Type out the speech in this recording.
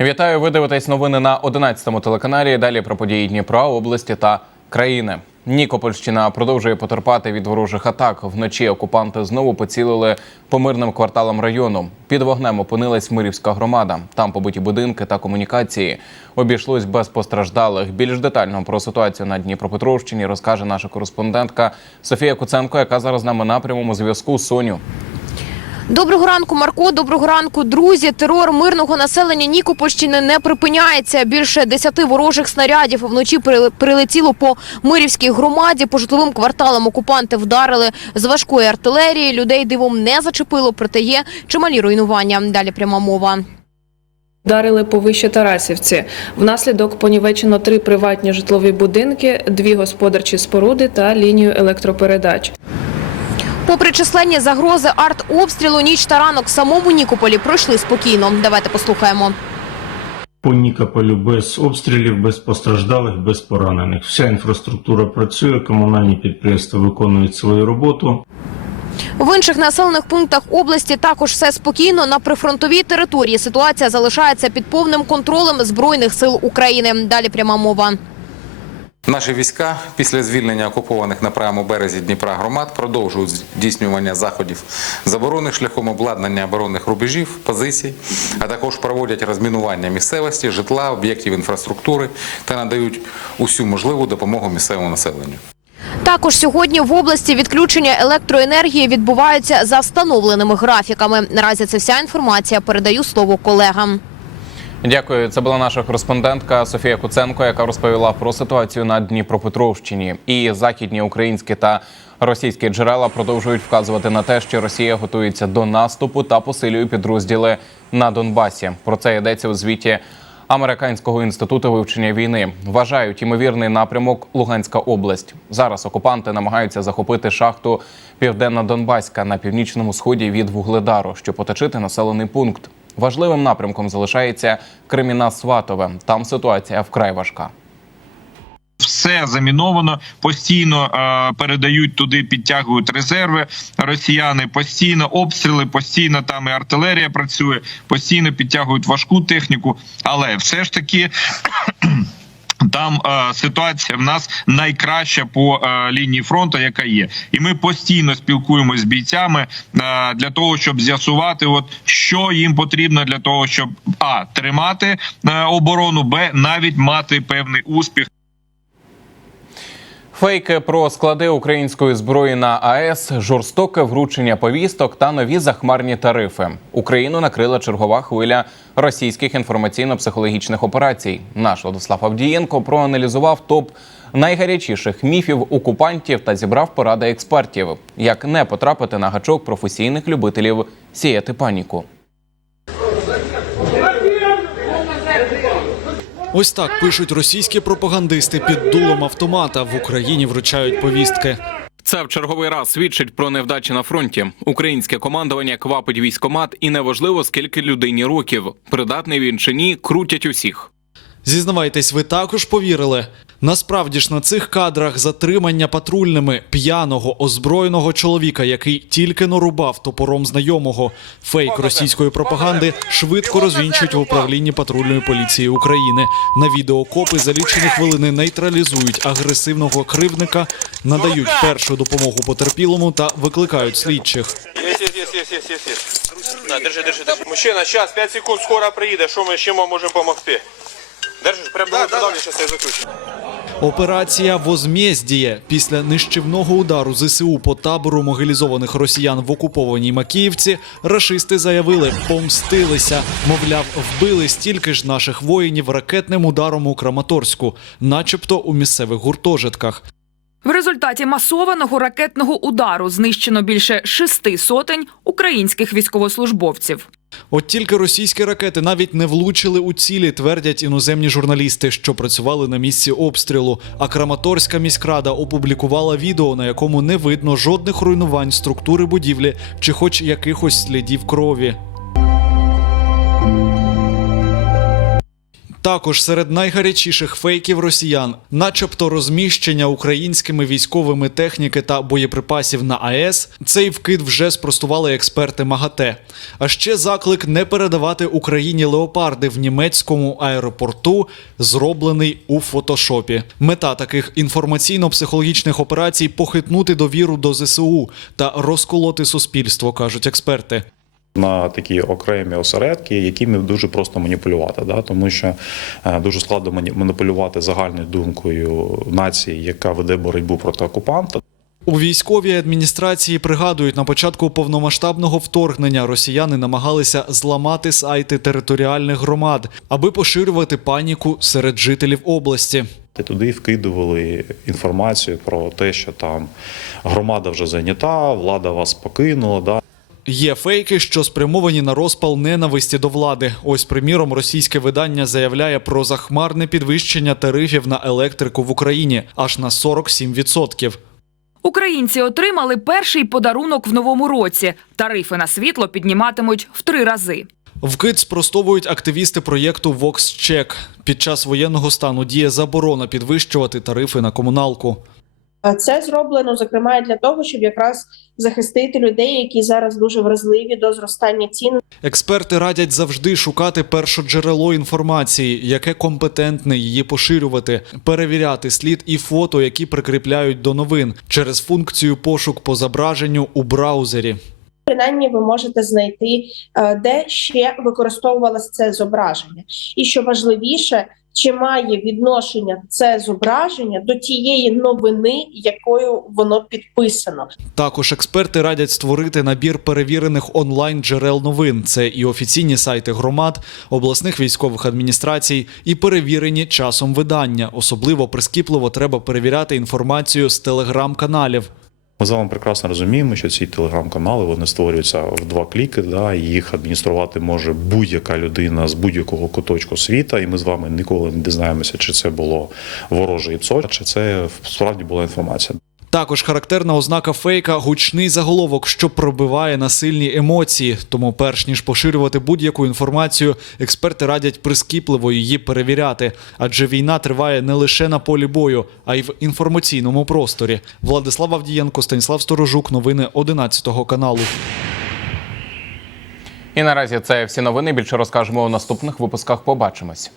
Вітаю, ви дивитесь новини на 11-му телеканалі. Далі про події Дніпра, області та країни. Нікопольщина продовжує потерпати від ворожих атак. Вночі окупанти знову поцілили по мирним кварталам району. Під вогнем опинилась Мирівська громада. Там побиті будинки та комунікації. Обійшлось без постраждалих. Більш детально про ситуацію на Дніпропетровщині розкаже наша кореспондентка Софія Куценко, яка зараз нами на прямому зв'язку. Соню. Доброго ранку, Марко. Доброго ранку, друзі. Терор мирного населення Нікопольщини не припиняється. Більше десяти ворожих снарядів вночі прилетіло по Мирівській громаді. По житловим кварталам окупанти вдарили з важкої артилерії. Людей дивом не зачепило, проте є чималі руйнування. Далі пряма мова. Вдарили по вище Тарасівці. Внаслідок понівечено три приватні житлові будинки, дві господарчі споруди та лінію електропередач. Попри численні загрози артобстрілу, ніч та ранок в самому Нікополі пройшли спокійно. Давайте послухаємо. По Нікополю без обстрілів, без постраждалих, без поранених. Вся інфраструктура працює, комунальні підприємства виконують свою роботу. В інших населених пунктах області також все спокійно. На прифронтовій території ситуація залишається під повним контролем збройних сил України. Далі пряма мова. Наші війська після звільнення окупованих на правому березі Дніпра громад продовжують здійснювання заходів заборони шляхом обладнання оборонних рубежів, позицій, а також проводять розмінування місцевості, житла, об'єктів інфраструктури та надають усю можливу допомогу місцевому населенню. Також сьогодні в області відключення електроенергії відбуваються за встановленими графіками. Наразі це вся інформація. Передаю слово колегам. Дякую. Це була наша кореспондентка Софія Куценко, яка розповіла про ситуацію на Дніпропетровщині. І західні українські та російські джерела продовжують вказувати на те, що Росія готується до наступу та посилює підрозділи на Донбасі. Про це йдеться у звіті. Американського інституту вивчення війни вважають ймовірний напрямок Луганська область. Зараз окупанти намагаються захопити шахту Південна Донбаська на північному сході від Вугледару, щоб оточити населений пункт. Важливим напрямком залишається Креміна Сватове. Там ситуація вкрай важка. все заміновано. Постійно е, передають туди, підтягують резерви. Росіяни постійно обстріли, постійно там і артилерія працює, постійно підтягують важку техніку. Але все ж таки. Там е, ситуація в нас найкраща по е, лінії фронту, яка є, і ми постійно спілкуємося з бійцями е, для того, щоб з'ясувати, от що їм потрібно для того, щоб а тримати е, оборону, б навіть мати певний успіх. Фейки про склади української зброї на АЕС, жорстоке вручення повісток та нові захмарні тарифи. Україну накрила чергова хвиля російських інформаційно-психологічних операцій. Наш Владислав Авдієнко проаналізував топ найгарячіших міфів окупантів та зібрав поради експертів, як не потрапити на гачок професійних любителів сіяти паніку. Ось так пишуть російські пропагандисти під дулом автомата. В Україні вручають повістки. Це в черговий раз свідчить про невдачі на фронті. Українське командування квапить військомат, і неважливо скільки людині років. Придатний він чи ні, крутять усіх. Зізнавайтесь, ви також повірили. Насправді ж на цих кадрах затримання патрульними п'яного озброєного чоловіка, який тільки нарубав топором знайомого. Фейк російської пропаганди швидко розвінчують в управлінні патрульної поліції України. На відео копи за лічені хвилини нейтралізують агресивного кривдника, надають першу допомогу потерпілому та викликають слідчих. На, держи, держи, держи. Мужчина, сейчас, 5 секунд, скоро приїде. Що ми, ми можемо допомогти? Держиш, прямо да, туди, зараз я заключу. Операція Возмєздіє після нищівного удару ЗСУ по табору могилізованих росіян в окупованій Макіївці рашисти заявили, помстилися. Мовляв, вбили стільки ж наших воїнів ракетним ударом у Краматорську, начебто у місцевих гуртожитках. В результаті масованого ракетного удару знищено більше шести сотень українських військовослужбовців. От тільки російські ракети навіть не влучили у цілі, твердять іноземні журналісти, що працювали на місці обстрілу. А Краматорська міськрада опублікувала відео, на якому не видно жодних руйнувань структури будівлі чи хоч якихось слідів крові. Також серед найгарячіших фейків росіян, начебто розміщення українськими військовими техніки та боєприпасів на АЕС, цей вкид вже спростували експерти МАГАТЕ. А ще заклик не передавати Україні леопарди в німецькому аеропорту, зроблений у фотошопі. Мета таких інформаційно-психологічних операцій похитнути довіру до ЗСУ та розколоти суспільство, кажуть експерти. На такі окремі осередки, якими дуже просто маніпулювати, да? тому що е, дуже складно мані- маніпулювати загальною думкою нації, яка веде боротьбу проти окупанта. У військовій адміністрації пригадують, на початку повномасштабного вторгнення росіяни намагалися зламати сайти територіальних громад, аби поширювати паніку серед жителів області. Туди вкидували інформацію про те, що там громада вже зайнята, влада вас покинула. Да? Є фейки, що спрямовані на розпал ненависті до влади. Ось, приміром, російське видання заявляє про захмарне підвищення тарифів на електрику в Україні аж на 47%. Українці отримали перший подарунок в новому році. Тарифи на світло підніматимуть в три рази. Вкид спростовують активісти проєкту VoxCheck. Під час воєнного стану діє заборона підвищувати тарифи на комуналку. Це зроблено зокрема і для того, щоб якраз захистити людей, які зараз дуже вразливі до зростання цін. Експерти радять завжди шукати першоджерело інформації, яке компетентне її поширювати, перевіряти слід і фото, які прикріпляють до новин через функцію пошук по зображенню у браузері. Принаймні, ви можете знайти, е, де ще використовувалось це зображення, і що важливіше, чи має відношення це зображення до тієї новини, якою воно підписано. Також експерти радять створити набір перевірених онлайн джерел новин. Це і офіційні сайти громад, обласних військових адміністрацій, і перевірені часом видання. Особливо прискіпливо треба перевіряти інформацію з телеграм-каналів. Ми з вами прекрасно розуміємо, що ці телеграм-канали вони створюються в два кліки, да, і їх адмініструвати може будь-яка людина з будь-якого куточку світа, і ми з вами ніколи не дізнаємося, чи це було вороже ІПСО, чи це справді була інформація. Також характерна ознака фейка гучний заголовок, що пробиває насильні емоції. Тому, перш ніж поширювати будь-яку інформацію, експерти радять прискіпливо її перевіряти, адже війна триває не лише на полі бою, а й в інформаційному просторі. Владислав Авдієнко, Станіслав Сторожук, новини 11 каналу. І наразі це всі новини. Більше розкажемо у наступних випусках. Побачимось.